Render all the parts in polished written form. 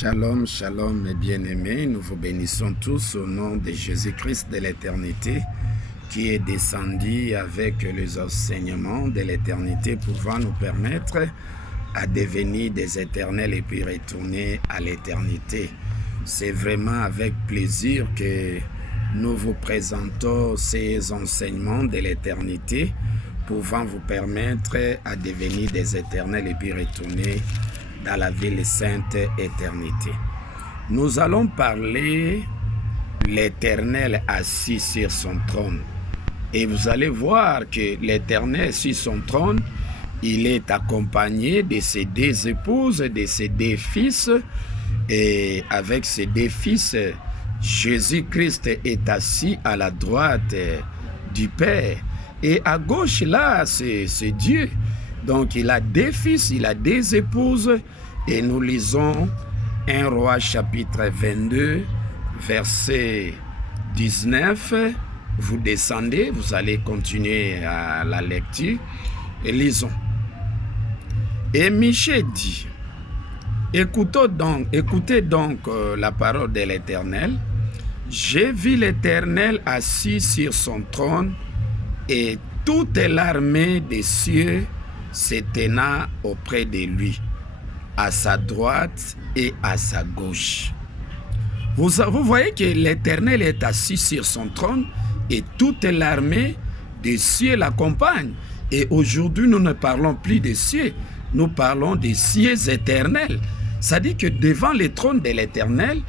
Shalom, shalom mes bien-aimés, nous vous bénissons tous au nom de Jésus-Christ de l'éternité qui est descendu avec les enseignements de l'éternité pouvant nous permettre à devenir des éternels et puis retourner à l'éternité. C'est vraiment avec plaisir que nous vous présentons ces enseignements de l'éternité pouvant vous permettre à devenir des éternels et puis retourner dans la ville sainte éternité. Nous allons parler l'Éternel assis sur son trône. Et vous allez voir que l'Éternel sur son trône, il est accompagné de ses deux épouses, de ses deux fils. Et avec ses deux fils, Jésus-Christ est assis à la droite du Père. Et à gauche, là, c'est Dieu. Donc, il a deux fils, il a deux épouses. Et nous lisons 1 Roi chapitre 22, verset 19. Vous descendez, vous allez continuer à la lecture. Et lisons. Et Michée dit, écoutez donc la parole de l'Éternel. J'ai vu l'Éternel assis sur son trône et toute l'armée des cieux se tenant auprès de lui, à sa droite et à sa gauche. Vous voyez que l'Éternel est assis sur son trône et toute l'armée des cieux l'accompagne. Et aujourd'hui, nous ne parlons plus des cieux, nous parlons des cieux éternels. Ça dit que devant le trône de l'Éternel,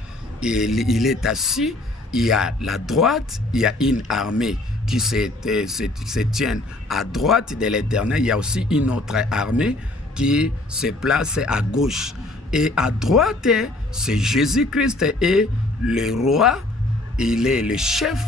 il est assis, il y a la droite, il y a une armée qui se tiennent à droite de l'Éternel. Il y a aussi une autre armée qui se place à gauche. Et à droite, c'est Jésus-Christ et le roi. Il est le chef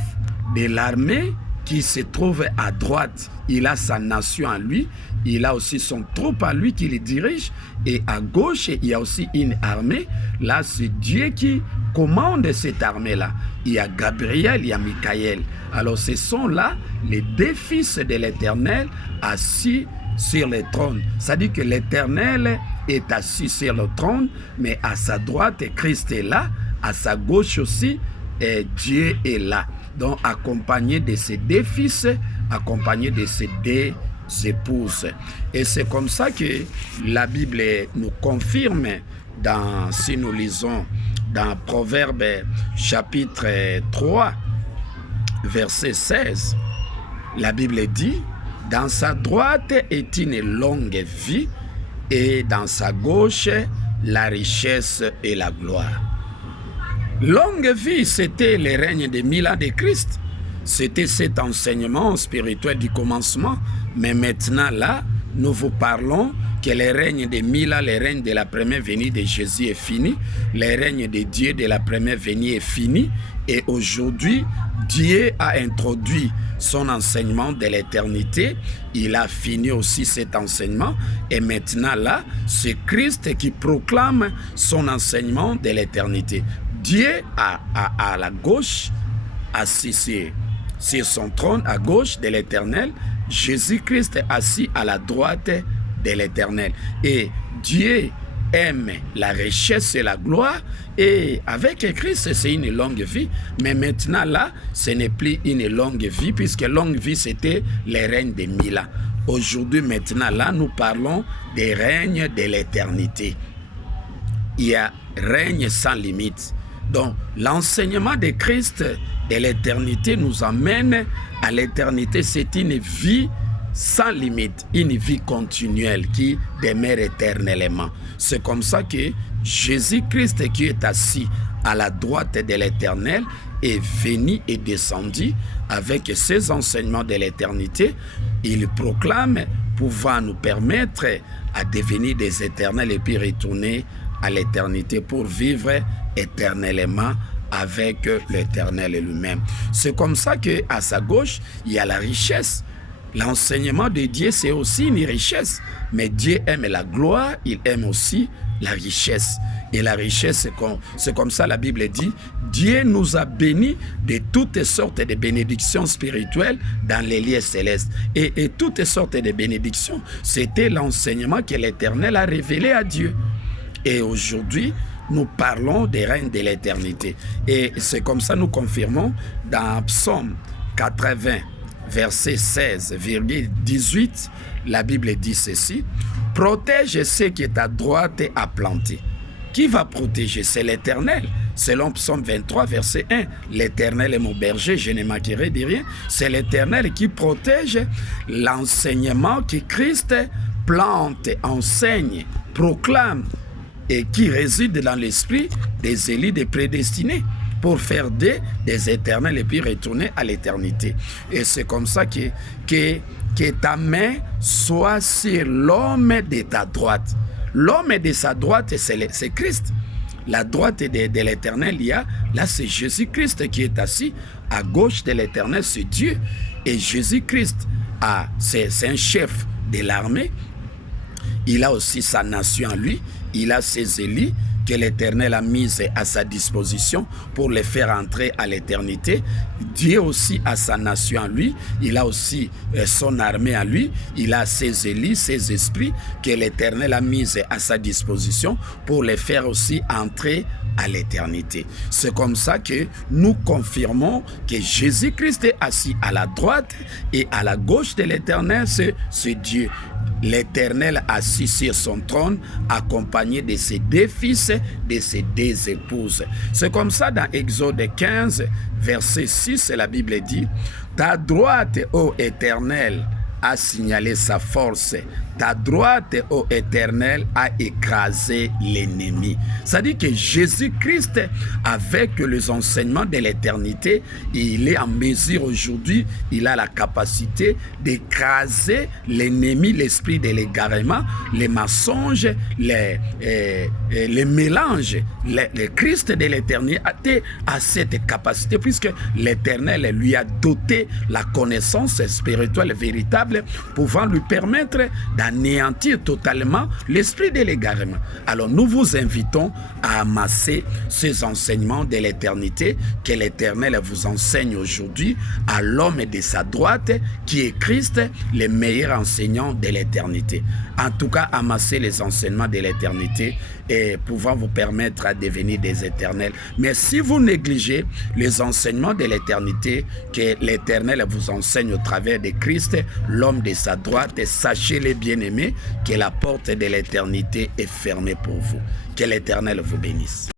de l'armée qui se trouve à droite. Il a sa nation à lui. Il a aussi son troupe à lui qui le dirige. Et à gauche, il y a aussi une armée. Là, c'est Dieu qui commande cette armée-là. Il y a Gabriel, il y a Michael. Alors, ce sont là les deux fils de l'Éternel assis sur le trône. Ça dit que l'Éternel est assis sur le trône, mais à sa droite, Christ est là. À sa gauche aussi, et Dieu est là. Donc, accompagné de ses deux fils, accompagné de ses deux épouses. Et c'est comme ça que la Bible nous confirme, si nous lisons dans Proverbe chapitre 3, verset 16, la Bible dit, « Dans sa droite est une longue vie, et dans sa gauche, la richesse et la gloire. » Longue vie, c'était le règne de 1000 ans de Christ. C'était cet enseignement spirituel du commencement. Mais maintenant, là, nous vous parlons que le règne de 1000 ans, le règne de la première venue de Jésus est fini. Le règne de Dieu de la première venue est fini. Et aujourd'hui, Dieu a introduit son enseignement de l'éternité. Il a fini aussi cet enseignement. Et maintenant, là, c'est Christ qui proclame son enseignement de l'éternité. Dieu à la gauche, assis sur son trône à gauche de l'Éternel. Jésus-Christ assis à la droite de l'Éternel. Et Dieu aime la richesse et la gloire. Et avec Christ, c'est une longue vie. Mais maintenant, là, ce n'est plus une longue vie, puisque longue vie, c'était le règne des 1000 ans. Aujourd'hui, maintenant, là, nous parlons des règnes de l'éternité. Il y a règne sans limite. Donc, l'enseignement de Christ de l'éternité nous amène à l'éternité. C'est une vie sans limite, une vie continuelle qui demeure éternellement. C'est comme ça que Jésus-Christ qui est assis à la droite de l'Éternel est venu et descendu avec ses enseignements de l'éternité. Il proclame pouvoir nous permettre à devenir des éternels et puis retourner à l'éternité pour vivre éternellement avec l'Éternel lui-même. C'est comme ça qu'à sa gauche, il y a la richesse. L'enseignement de Dieu, c'est aussi une richesse. Mais Dieu aime la gloire, il aime aussi la richesse. Et la richesse, c'est comme ça la Bible dit, Dieu nous a bénis de toutes sortes de bénédictions spirituelles dans les lieux célestes. Et toutes sortes de bénédictions, c'était l'enseignement que l'Éternel a révélé à Dieu. Et aujourd'hui, nous parlons des règnes de l'éternité. Et c'est comme ça nous confirmons dans Psaume 80, verset 16,18, la Bible dit ceci: « Protège ce qui ta droite a planté. » Qui va protéger? C'est l'Éternel. Selon Psaume 23, verset 1, « L'Éternel est mon berger, je ne manquerai de rien. » C'est l'Éternel qui protège l'enseignement que Christ plante, enseigne, proclame et qui réside dans l'esprit des élus, des prédestinés, pour faire des éternels et puis retourner à l'éternité. Et c'est comme ça que ta main soit sur l'homme de ta droite. L'homme de sa droite, c'est Christ. La droite de l'éternel, là c'est Jésus-Christ qui est assis. À gauche de l'éternel, c'est Dieu. Et Jésus-Christ, c'est un chef de l'armée. Il a aussi sa nation en lui. Il a ses élus que l'Éternel a mis à sa disposition pour les faire entrer à l'éternité. Dieu aussi a sa nation en lui, il a aussi son armée en lui, il a ses élus, ses esprits que l'Éternel a mis à sa disposition pour les faire aussi entrer à l'éternité. C'est comme ça que nous confirmons que Jésus-Christ est assis à la droite et à la gauche de l'Éternel, c'est Dieu. L'Éternel assis sur son trône, accompagné de ses deux fils, de ses deux épouses. C'est comme ça dans Exode 15, verset 6, la Bible dit: « Ta droite, ô Éternel, a signalé sa force. Ta droite, ô Éternel, a écrasé l'ennemi. » C'est-à-dire que Jésus-Christ, avec les enseignements de l'éternité, il est en mesure aujourd'hui, il a la capacité d'écraser l'ennemi, l'esprit de l'égarement, les mensonges, les mélanges. Le Christ de l'éternité a cette capacité, puisque l'Éternel lui a doté la connaissance spirituelle véritable, pouvant lui permettre d'anéantir totalement l'esprit de l'égarement. Alors nous vous invitons à amasser ces enseignements de l'éternité que l'Éternel vous enseigne aujourd'hui à l'homme de sa droite qui est Christ, le meilleur enseignant de l'éternité. En tout cas, amasser les enseignements de l'éternité et pouvant vous permettre à devenir des éternels. Mais si vous négligez les enseignements de l'éternité que l'Éternel vous enseigne au travers de Christ, l'homme de sa droite, sachez les bien-aimés que la porte de l'éternité est fermée pour vous. Que l'Éternel vous bénisse.